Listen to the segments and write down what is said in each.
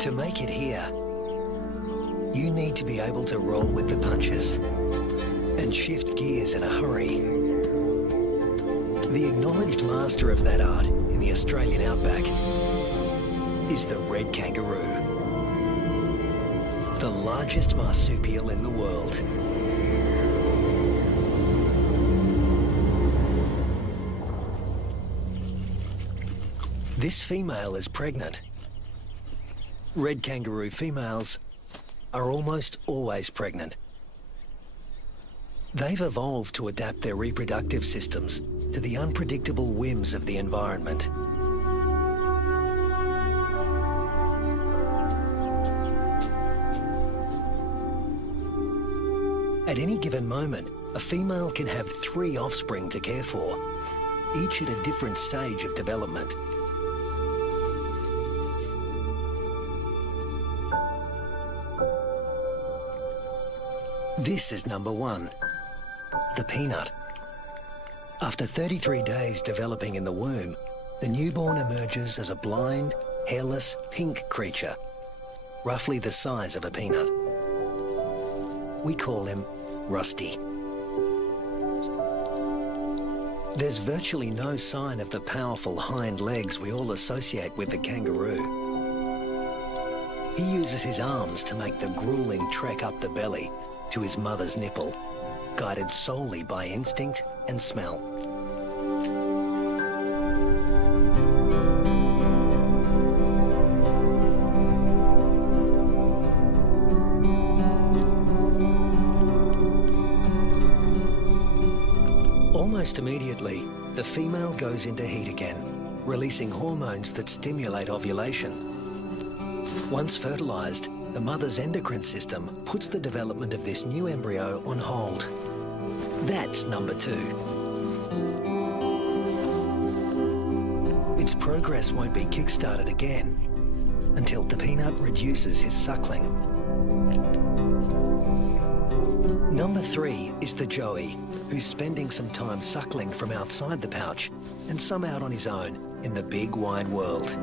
To make it here, you need to be able to roll with the punches and shift gears in a hurry. The acknowledged master of that art in the Australian outback is the red kangaroo, the largest marsupial in the world. This female is pregnant. Red kangaroo females are almost always pregnant. They've evolved to adapt their reproductive systems to the unpredictable whims of the environment. At any given moment, a female can have 3 offspring to care for, each at a different stage of development. This is number 1, the peanut. After 33 days developing in the womb, the newborn emerges as a blind, hairless, pink creature, roughly the size of a peanut. We call him Rusty. There's virtually no sign of the powerful hind legs we all associate with the kangaroo. He uses his arms to make the grueling trek up the belly to his mother's nipple, guided solely by instinct and smell. Almost immediately, the female goes into heat again, releasing hormones that stimulate ovulation. Once fertilized, the mother's endocrine system puts the development of this new embryo on hold. That's number 2. Its progress won't be kick-started again until the peanut reduces his suckling. Number 3 is the joey, who's spending some time suckling from outside the pouch and some out on his own in the big wide world.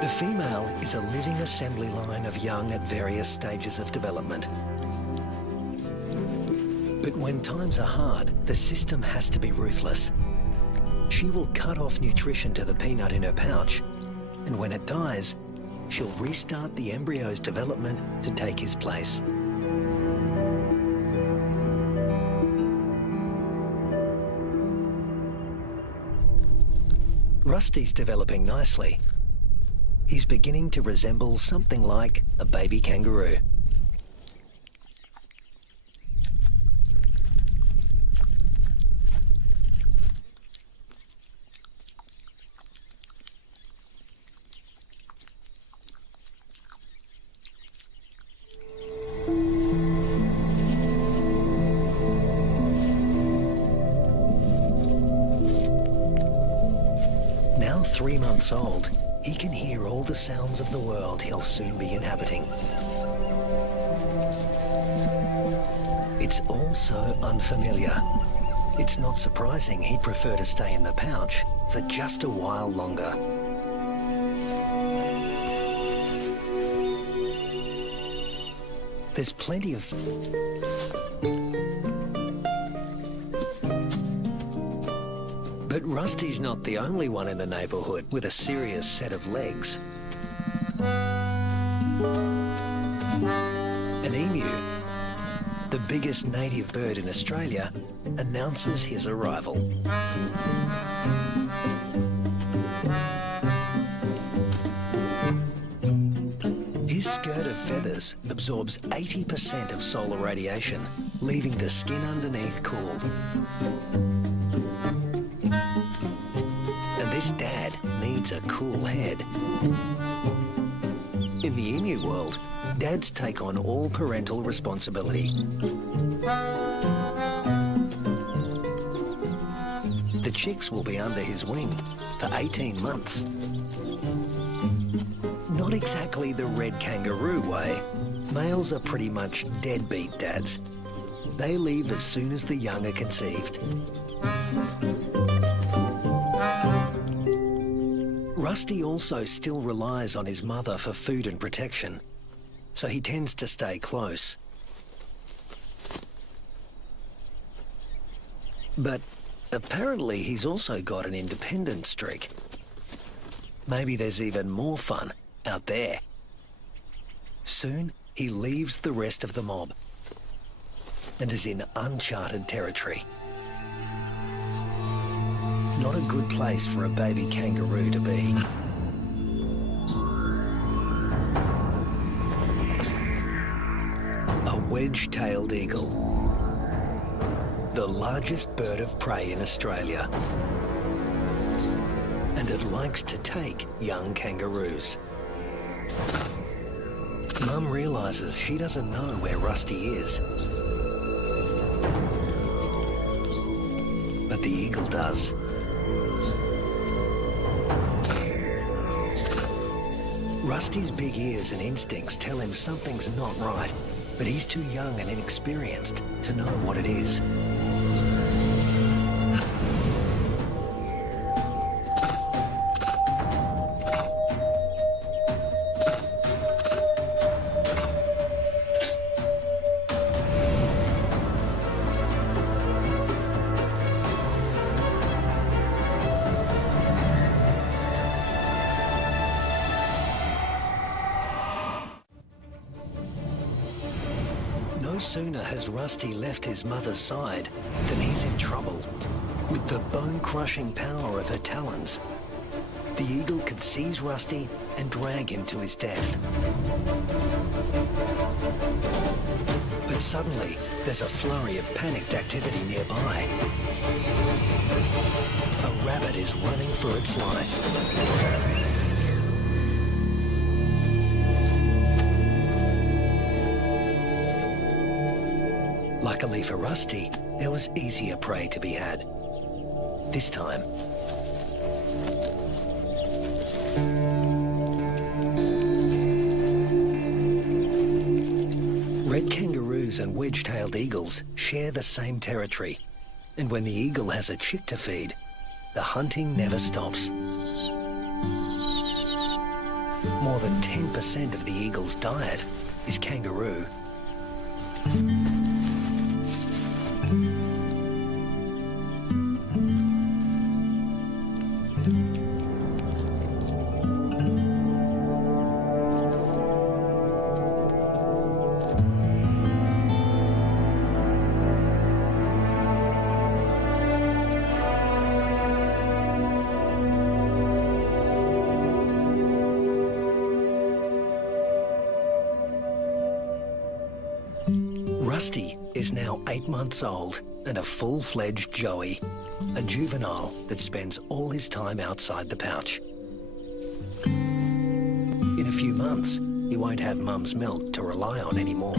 The female is a living assembly line of young at various stages of development. But when times are hard, the system has to be ruthless. She will cut off nutrition to the peanut in her pouch, and when it dies, she'll restart the embryo's development to take his place. Rusty's developing nicely. He's beginning to resemble something like a baby kangaroo. Now 3 months old, he can hear all the sounds of the world he'll soon be inhabiting. It's all so unfamiliar. It's not surprising he'd prefer to stay in the pouch for just a while longer. There's plenty of... But Rusty's not the only one in the neighborhood with a serious set of legs. An emu, the biggest native bird in Australia, announces his arrival. His skirt of feathers absorbs 80% of solar radiation, leaving the skin underneath cool. And this dad needs a cool head. In the emu world, dads take on all parental responsibility. The chicks will be under his wing for 18 months. Not not exactly the red kangaroo way. Males are pretty much deadbeat dads. They leave as soon as the young are conceived. Rusty also still relies on his mother for food and protection, so he tends to stay close. But apparently he's also got an independent streak. Maybe there's even more fun out there. Soon, he leaves the rest of the mob and is in uncharted territory. Not a good place for a baby kangaroo to be. A wedge-tailed eagle, the largest bird of prey in Australia. And it likes to take young kangaroos. Mum realises she doesn't know where Rusty is. But the eagle does. Rusty's big ears and instincts tell him something's not right, but he's too young and inexperienced to know what it is. No sooner has Rusty left his mother's side than he's in trouble. With the bone-crushing power of her talons, the eagle could seize Rusty and drag him to his death. But suddenly, there's a flurry of panicked activity nearby. A rabbit is running for its life. Luckily for Rusty, there was easier prey to be had. This time, red kangaroos and wedge-tailed eagles share the same territory. And when the eagle has a chick to feed, the hunting never stops. More than 10% of the eagle's diet is kangaroo. Rusty is now 8 months old and a full-fledged joey, a juvenile that spends all his time outside the pouch. In a few months, he won't have Mum's milk to rely on anymore.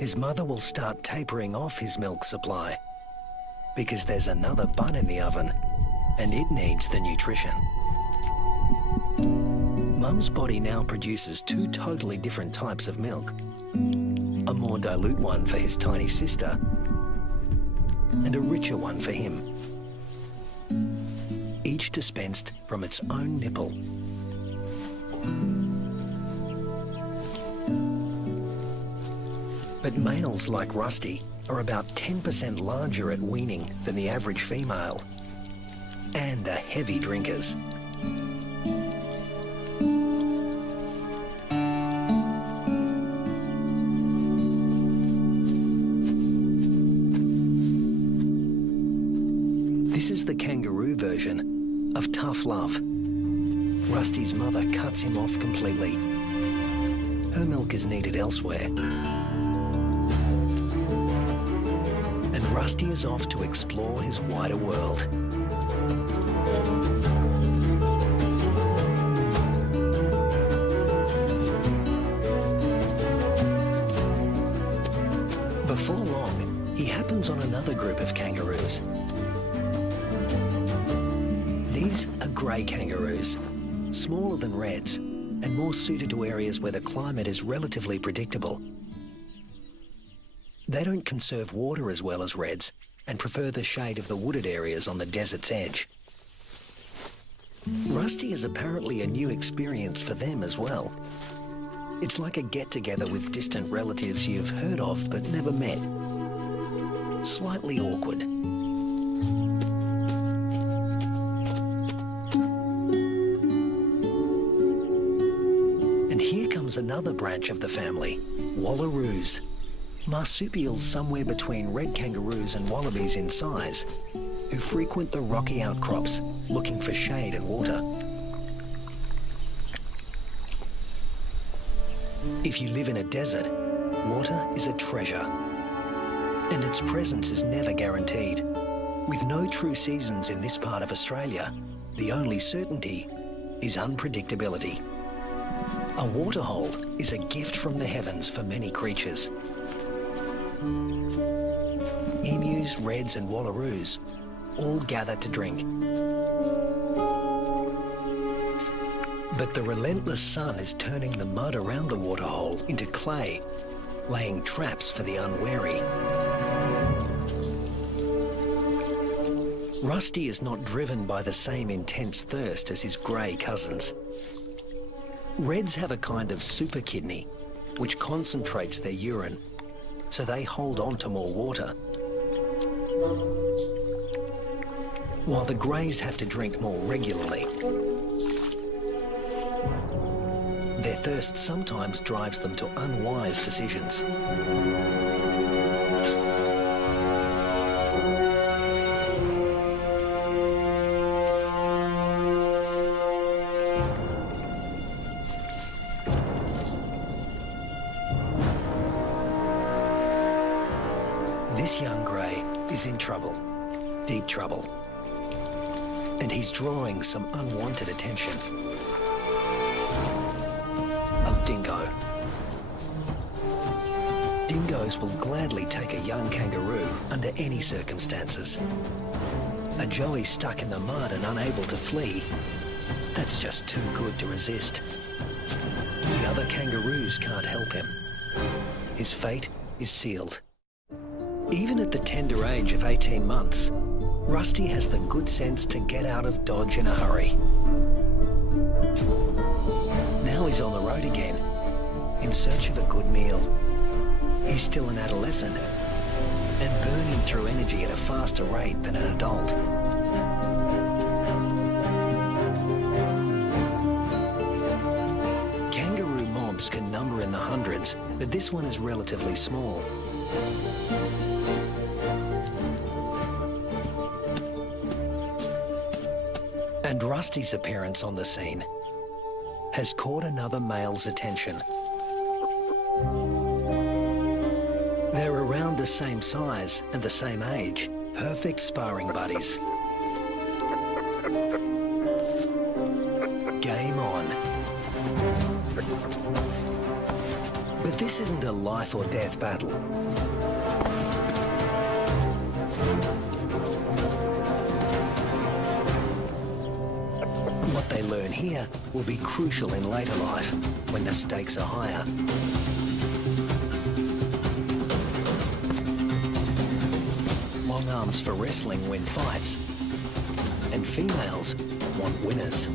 His mother will start tapering off his milk supply because there's another bun in the oven and it needs the nutrition. Mum's body now produces 2 totally different types of milk. A more dilute one for his tiny sister and a richer one for him. Each dispensed from its own nipple. But males like Rusty are about 10% larger at weaning than the average female, and are heavy drinkers. This is the kangaroo version of tough love. Rusty's mother cuts him off completely. Her milk is needed elsewhere. Rusty is off to explore his wider world. Before long, he happens on another group of kangaroos. These are grey kangaroos, smaller than reds and more suited to areas where the climate is relatively predictable. They don't conserve water as well as reds and prefer the shade of the wooded areas on the desert's edge. Rusty is apparently a new experience for them as well. It's like a get-together with distant relatives you've heard of but never met. Slightly awkward. And here comes another branch of the family, wallaroos. Marsupials somewhere between red kangaroos and wallabies in size, who frequent the rocky outcrops looking for shade and water. If you live in a desert, water is a treasure, and its presence is never guaranteed. With no true seasons in this part of Australia, the only certainty is unpredictability. A waterhole is a gift from the heavens for many creatures. Emus, reds and wallaroos all gather to drink. But the relentless sun is turning the mud around the waterhole into clay, laying traps for the unwary. Rusty is not driven by the same intense thirst as his grey cousins. Reds have a kind of super kidney, which concentrates their urine, so they hold on to more water. While the greys have to drink more regularly. Their thirst sometimes drives them to unwise decisions. This young grey is in trouble, deep trouble, and he's drawing some unwanted attention. A dingo. Dingoes will gladly take a young kangaroo under any circumstances. A joey stuck in the mud and unable to flee, that's just too good to resist. The other kangaroos can't help him. His fate is sealed. Even at the tender age of 18 months, Rusty has the good sense to get out of Dodge in a hurry. Now he's on the road again, in search of a good meal. He's still an adolescent, and burning through energy at a faster rate than an adult. Kangaroo mobs can number in the hundreds, but this one is relatively small. And Rusty's appearance on the scene has caught another male's attention. They're around the same size and the same age, perfect sparring buddies. Game on. But this isn't a life or death battle. What they learn here will be crucial in later life, when the stakes are higher. Long arms for wrestling win fights, and females want winners.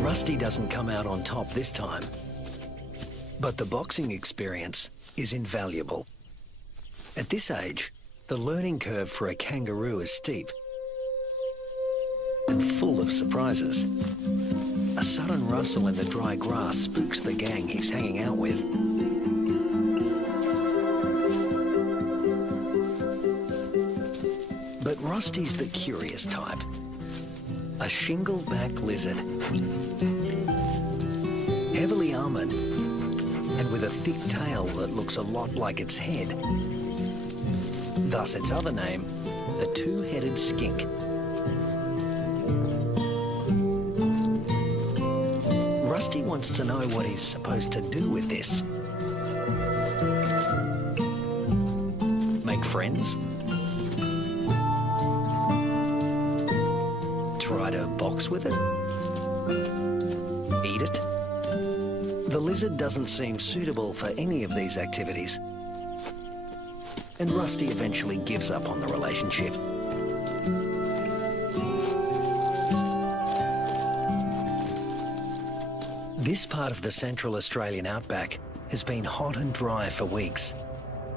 Rusty doesn't come out on top this time, but the boxing experience is invaluable. At this age, the learning curve for a kangaroo is steep and full of surprises. A sudden rustle in the dry grass spooks the gang he's hanging out with. But Rusty's the curious type. a shingle-back lizard. Heavily armoured and with a thick tail that looks a lot like its head. Thus its other name, the two-headed skink. Rusty wants to know what he's supposed to do with this. Make friends? Try to box with it? Eat it? The lizard doesn't seem suitable for any of these activities. And Rusty eventually gives up on the relationship. This part of the Central Australian outback has been hot and dry for weeks.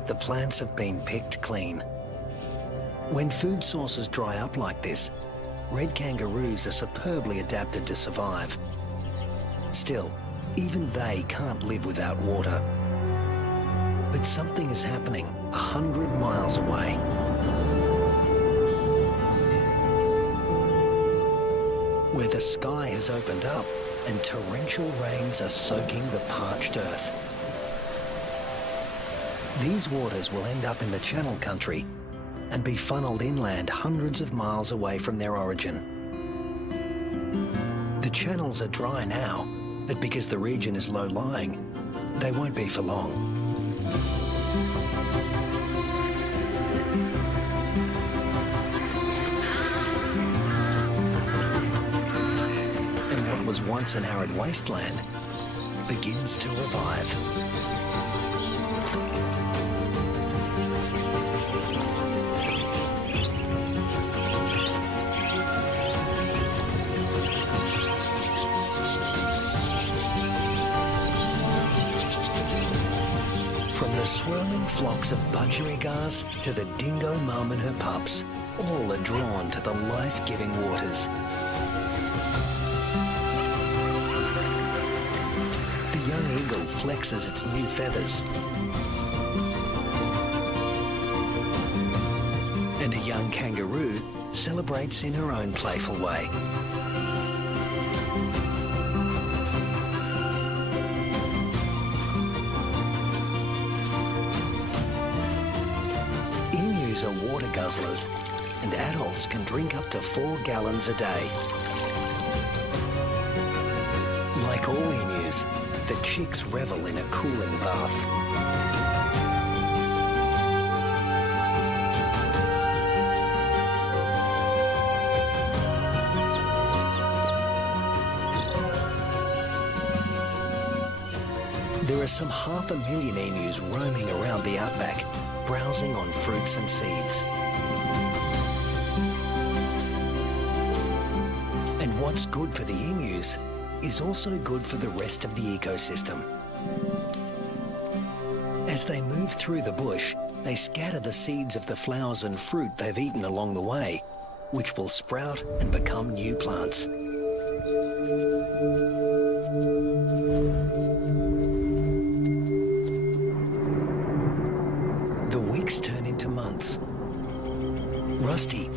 The plants have been picked clean. When food sources dry up like this, red kangaroos are superbly adapted to survive. Still, even they can't live without water. But something is happening 100 miles away. Where the sky has opened up and torrential rains are soaking the parched earth. These waters will end up in the Channel Country and be funneled inland hundreds of miles away from their origin. The channels are dry now, but because the region is low-lying, they won't be for long. And what was once an arid wasteland begins to revive. From the swirling flocks of budgerigars to the dingo mum and her pups, all are drawn to the life-giving waters. The young eagle flexes its new feathers. And a young kangaroo celebrates in her own playful way. Emus are water guzzlers, and adults can drink up to 4 gallons a day. Like all emus, the chicks revel in a cooling bath. There are some 500,000 emus roaming around the outback, browsing on fruits and seeds. And what's good for the emus is also good for the rest of the ecosystem. As they move through the bush, they scatter the seeds of the flowers and fruit they've eaten along the way, which will sprout and become new plants. The weeks turn into months. Rusty.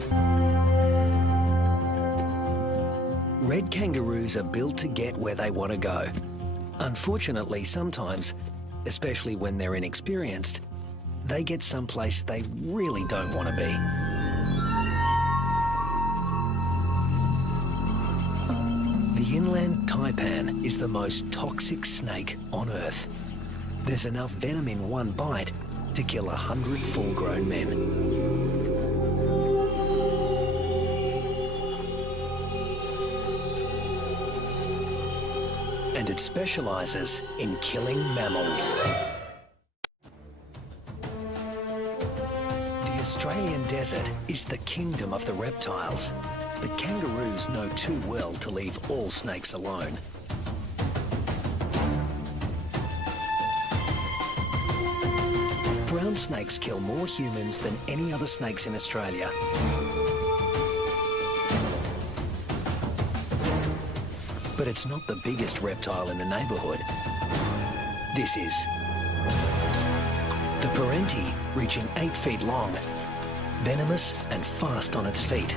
Red kangaroos are built to get where they want to go. Unfortunately, sometimes, especially when they're inexperienced, they get someplace they really don't want to be. The inland taipan is the most toxic snake on Earth. There's enough venom in one bite to kill 100 full-grown men. And it specialises in killing mammals. The Australian desert is the kingdom of the reptiles, but kangaroos know too well to leave all snakes alone. Brown snakes kill more humans than any other snakes in Australia. But it's not the biggest reptile in the neighbourhood. This is. The parenti, reaching 8 feet long, venomous and fast on its feet.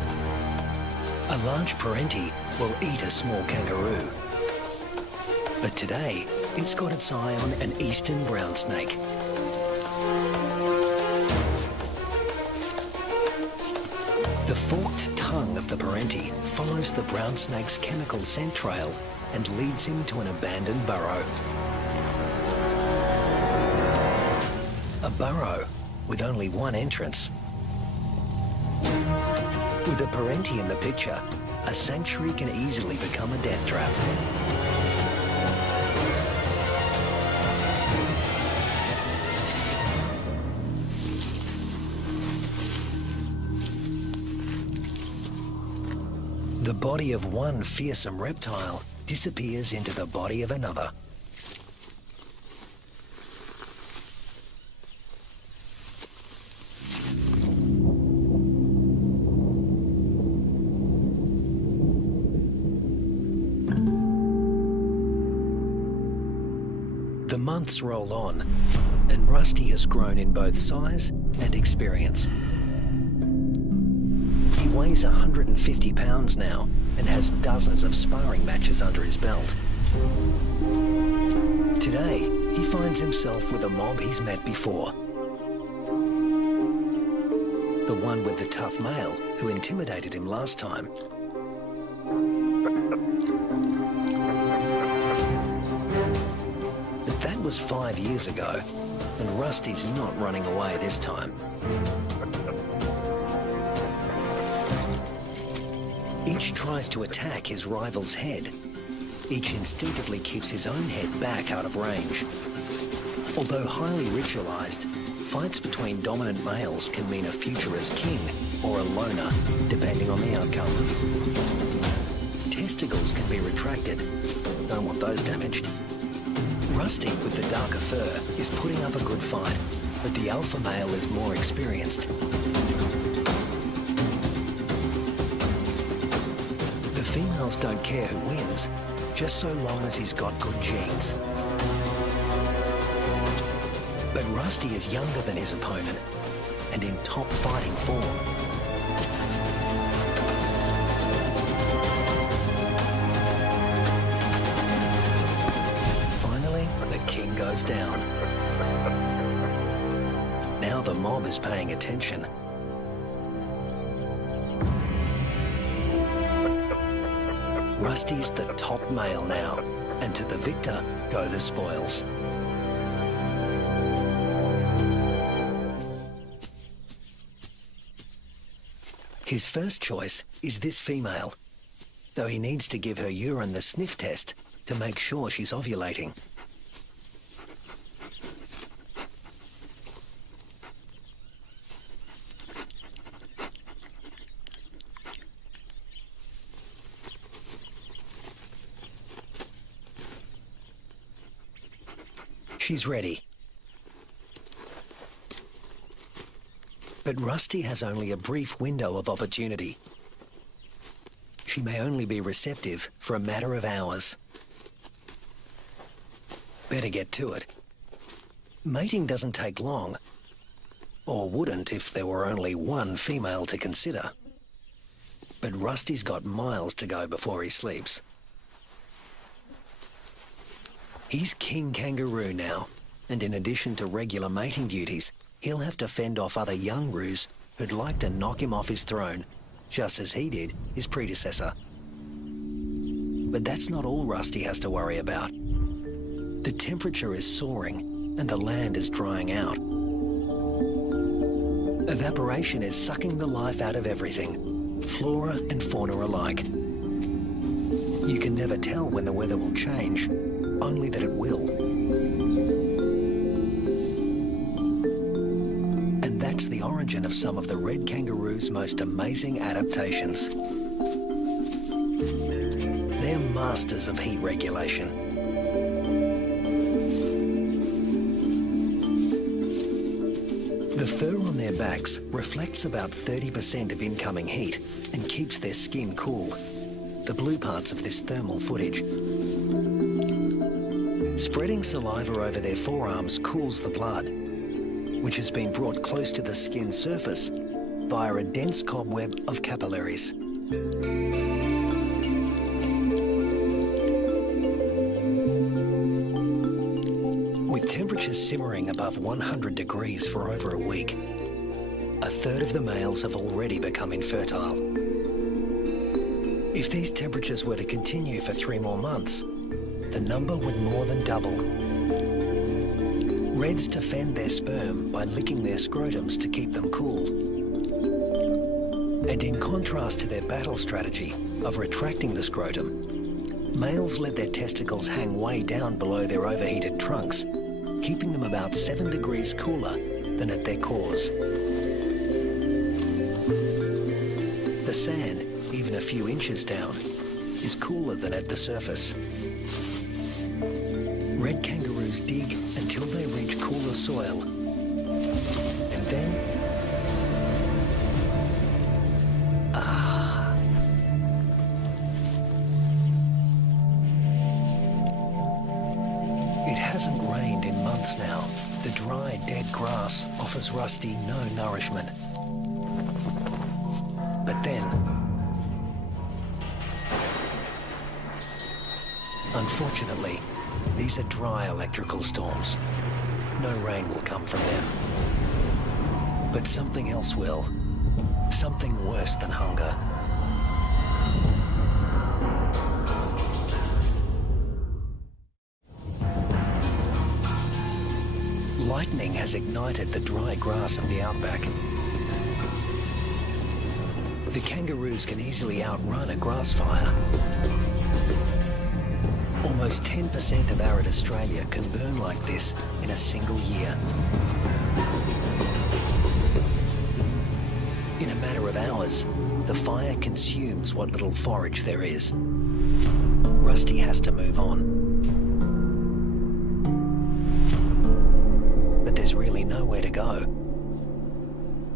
A large parenti will eat a small kangaroo. But today, it's got its eye on an eastern brown snake. The forked tongue of the parenti follows the brown snake's chemical scent trail and leads him to an abandoned burrow. A burrow with only one entrance. With a parenti in the picture, a sanctuary can easily become a death trap. The body of one fearsome reptile disappears into the body of another. The months roll on, and Rusty has grown in both size and experience. He weighs 150 pounds now and has dozens of sparring matches under his belt. Today, he finds himself with a mob he's met before. The one with the tough male who intimidated him last time. But that was 5 years ago, and Rusty's not running away this time. Each tries to attack his rival's head. Each instinctively keeps his own head back out of range. Although highly ritualized, fights between dominant males can mean a future as king or a loner, depending on the outcome. Testicles can be retracted. Don't want those damaged. Rusty, with the darker fur, is putting up a good fight, but the alpha male is more experienced. The females don't care who wins, just so long as he's got good genes. But Rusty is younger than his opponent and in top fighting form. Finally, the king goes down. Now the mob is paying attention. Rusty's the top male now, and to the victor go the spoils. His first choice is this female, though he needs to give her urine the sniff test to make sure she's ovulating. She's ready. But Rusty has only a brief window of opportunity. She may only be receptive for a matter of hours. Better get to it. Mating doesn't take long, or wouldn't if there were only one female to consider. But Rusty's got miles to go before he sleeps. He's King Kangaroo now, and in addition to regular mating duties, he'll have to fend off other young roos who'd like to knock him off his throne, just as he did his predecessor. But that's not all Rusty has to worry about. The temperature is soaring, and the land is drying out. Evaporation is sucking the life out of everything, flora and fauna alike. You can never tell when the weather will change, only that it will. And that's the origin of some of the red kangaroo's most amazing adaptations. They're masters of heat regulation. The fur on their backs reflects about 30% of incoming heat and keeps their skin cool, the blue parts of this thermal footage. Spreading saliva over their forearms cools the blood, which has been brought close to the skin surface via a dense cobweb of capillaries. With temperatures simmering above 100 degrees for over a week, a third of the males have already become infertile. If these temperatures were to continue for 3 more months, the number would more than double. Reds defend their sperm by licking their scrotums to keep them cool. And in contrast to their battle strategy of retracting the scrotum, males let their testicles hang way down below their overheated trunks, keeping them about 7 degrees cooler than at their cores. The sand, even a few inches down, is cooler than at the surface. Red kangaroos dig until they reach cooler soil, and then it hasn't rained in months now. The dry, dead grass offers Rusty no nourishment. But then, unfortunately, these are dry electrical storms. No rain will come from them. But something else will. Something worse than hunger. Lightning has ignited the dry grass of the outback. The kangaroos can easily outrun a grass fire. Almost 10% of arid Australia can burn like this in a single year. In a matter of hours, the fire consumes what little forage there is. Rusty has to move on. But there's really nowhere to go.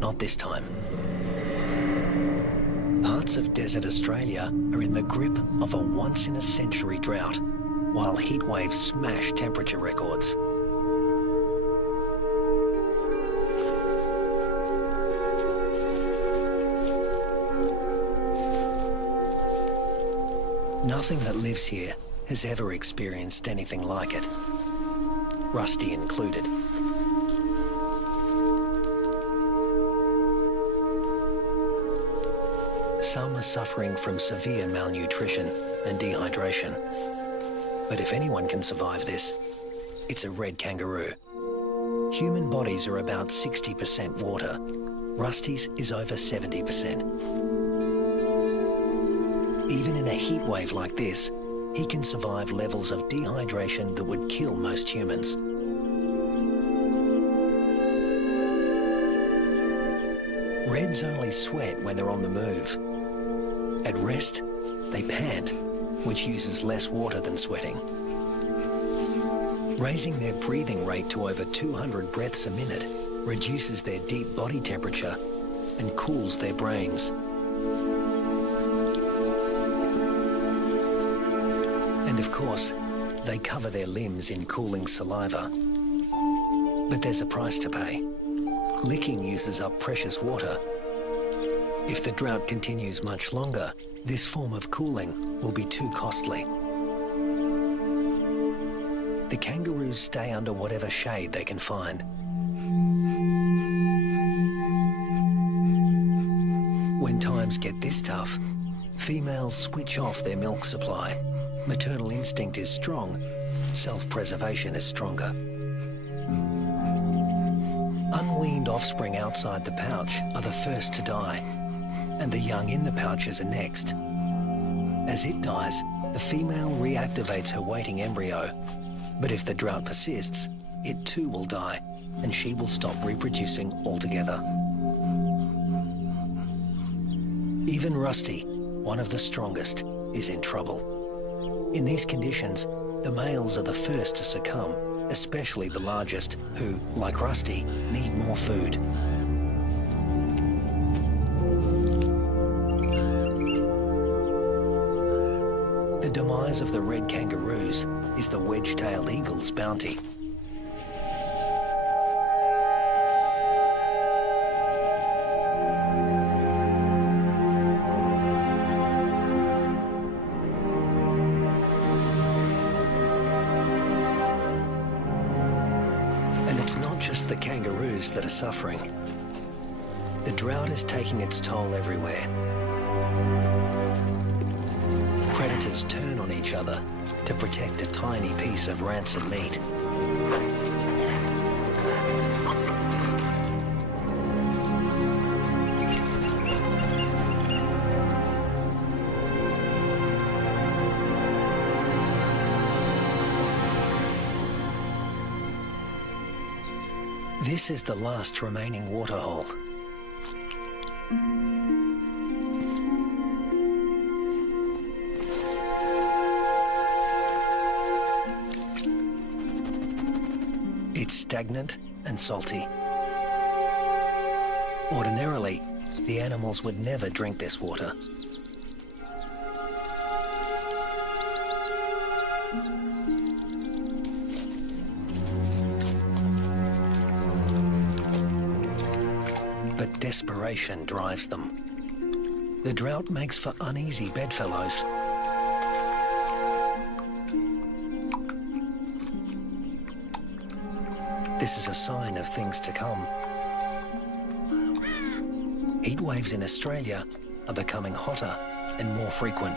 Not this time. Parts of desert Australia are in the grip of a once-in-a-century drought, while heat waves smash temperature records. Nothing that lives here has ever experienced anything like it, Rusty included. Some are suffering from severe malnutrition and dehydration. But if anyone can survive this, it's a red kangaroo. Human bodies are about 60% water. Rusty's is over 70%. Even in a heat wave like this, he can survive levels of dehydration that would kill most humans. Reds only sweat when they're on the move. At rest, they pant, which uses less water than sweating. Raising their breathing rate to over 200 breaths a minute reduces their deep body temperature and cools their brains. And of course, they cover their limbs in cooling saliva. But there's a price to pay. Licking uses up precious water. If the drought continues much longer, this form of cooling will be too costly. The kangaroos stay under whatever shade they can find. When times get this tough, females switch off their milk supply. Maternal instinct is strong, self-preservation is stronger. Unweaned offspring outside the pouch are the first to die, and the young in the pouches are next. As it dies, the female reactivates her waiting embryo, but if the drought persists, it too will die, and she will stop reproducing altogether. Even Rusty, one of the strongest, is in trouble. In these conditions, the males are the first to succumb, especially the largest, who, like Rusty, need more food. The demise of the red kangaroos is the wedge-tailed eagle's bounty. it's not just the kangaroos that are suffering. The drought is taking its toll everywhere. Predators turn on each other to protect a tiny piece of rancid meat. This is the last remaining waterhole. It's stagnant and salty. Ordinarily, the animals would never drink this water. But desperation drives them. The drought makes for uneasy bedfellows. This is a sign of things to come. Heat waves in Australia are becoming hotter and more frequent.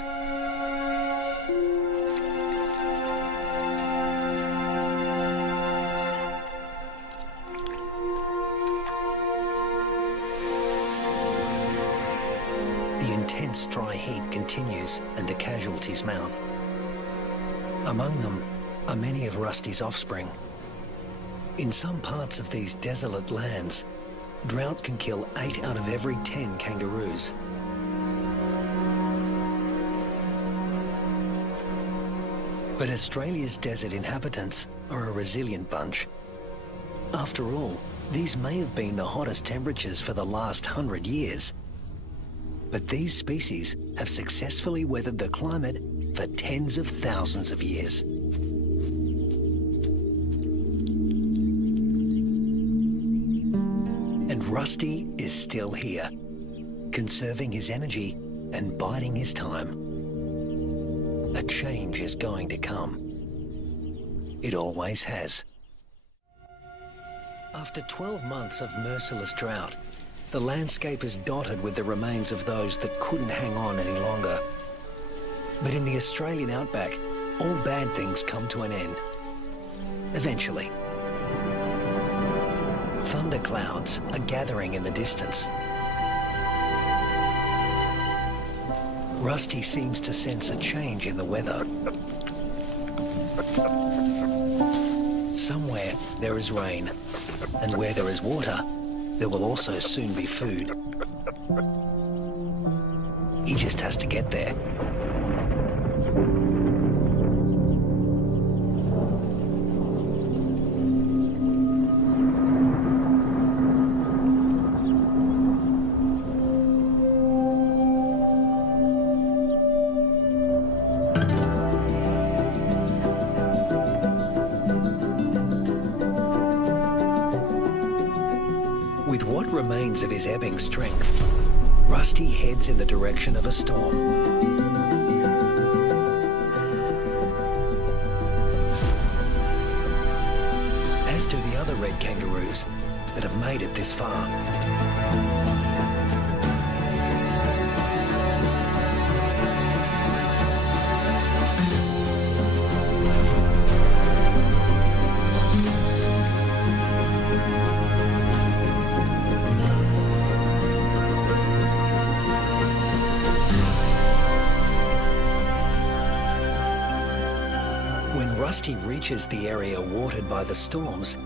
The intense dry heat continues and the casualties mount. Among them are many of Rusty's offspring. In some parts of these desolate lands, drought can kill 8 out of every 10 kangaroos. But Australia's desert inhabitants are a resilient bunch. After all, these may have been the hottest temperatures for the last 100 years. But these species have successfully weathered the climate for tens of thousands of years. And Rusty is still here, conserving his energy and biding his time. A change is going to come. It always has. After 12 months of merciless drought, the landscape is dotted with the remains of those that couldn't hang on any longer. But in the Australian outback, all bad things come to an end. Eventually. Thunderclouds are gathering in the distance. Rusty seems to sense a change in the weather. Somewhere there is rain, and where there is water, there will also soon be food. He just has to get there. With what remains of his ebbing strength, Rusty heads in the direction of a storm. As do the other red kangaroos that have made it this far. When Rusty reaches the area watered by the storms,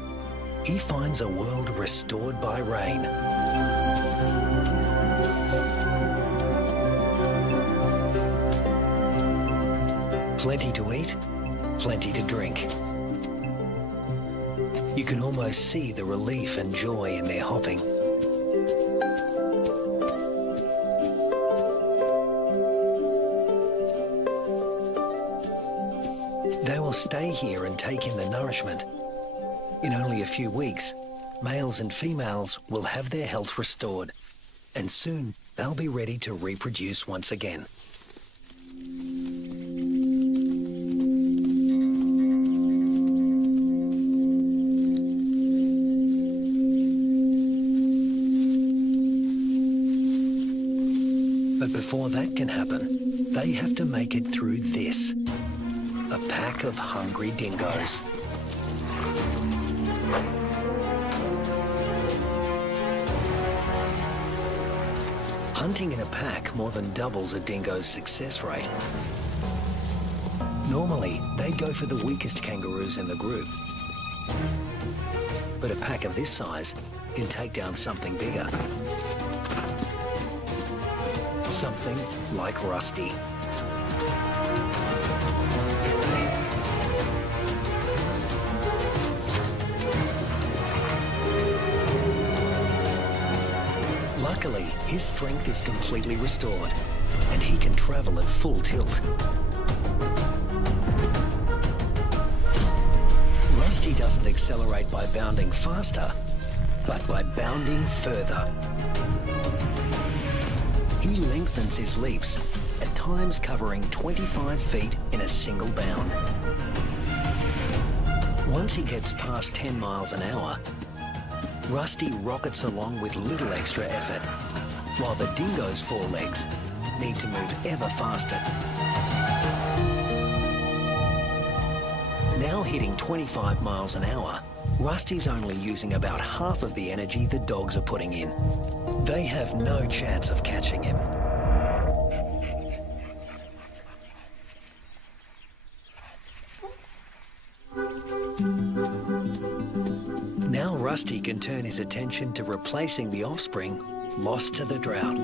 he finds a world restored by rain. Plenty to eat, plenty to drink. You can almost see the relief and joy in their hopping. They will stay here and take in the nourishment. In only a few weeks, males and females will have their health restored, and soon they'll be ready to reproduce once again. But before that can happen, they have to make it through this. A pack of hungry dingoes. Hunting in a pack more than doubles a dingo's success rate. Normally, they go for the weakest kangaroos in the group. But a pack of this size can take down something bigger. Something like Rusty. Luckily, his strength is completely restored, and he can travel at full tilt. Rusty doesn't accelerate by bounding faster, but by bounding further. He lengthens his leaps, at times covering 25 feet in a single bound. Once he gets past 10 miles an hour, Rusty rockets along with little extra effort, while the dingo's forelegs need to move ever faster. Now hitting 25 miles an hour, Rusty's only using about half of the energy the dogs are putting in. They have no chance of catching him. Now Rusty can turn his attention to replacing the offspring lost to the drought.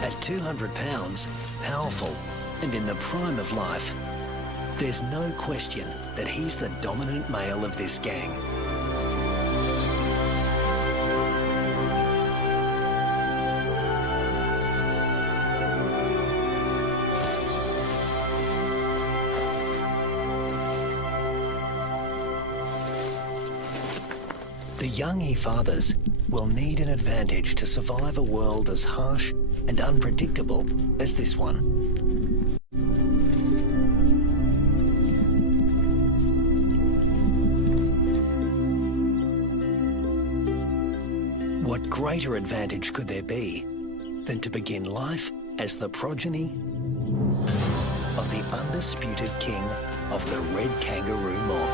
At 200 pounds, powerful, and in the prime of life, there's no question that he's the dominant male of this gang. The young he fathers will need an advantage to survive a world as harsh and unpredictable as this one. What greater advantage could there be than to begin life as the progeny of the undisputed king of the red kangaroo mob?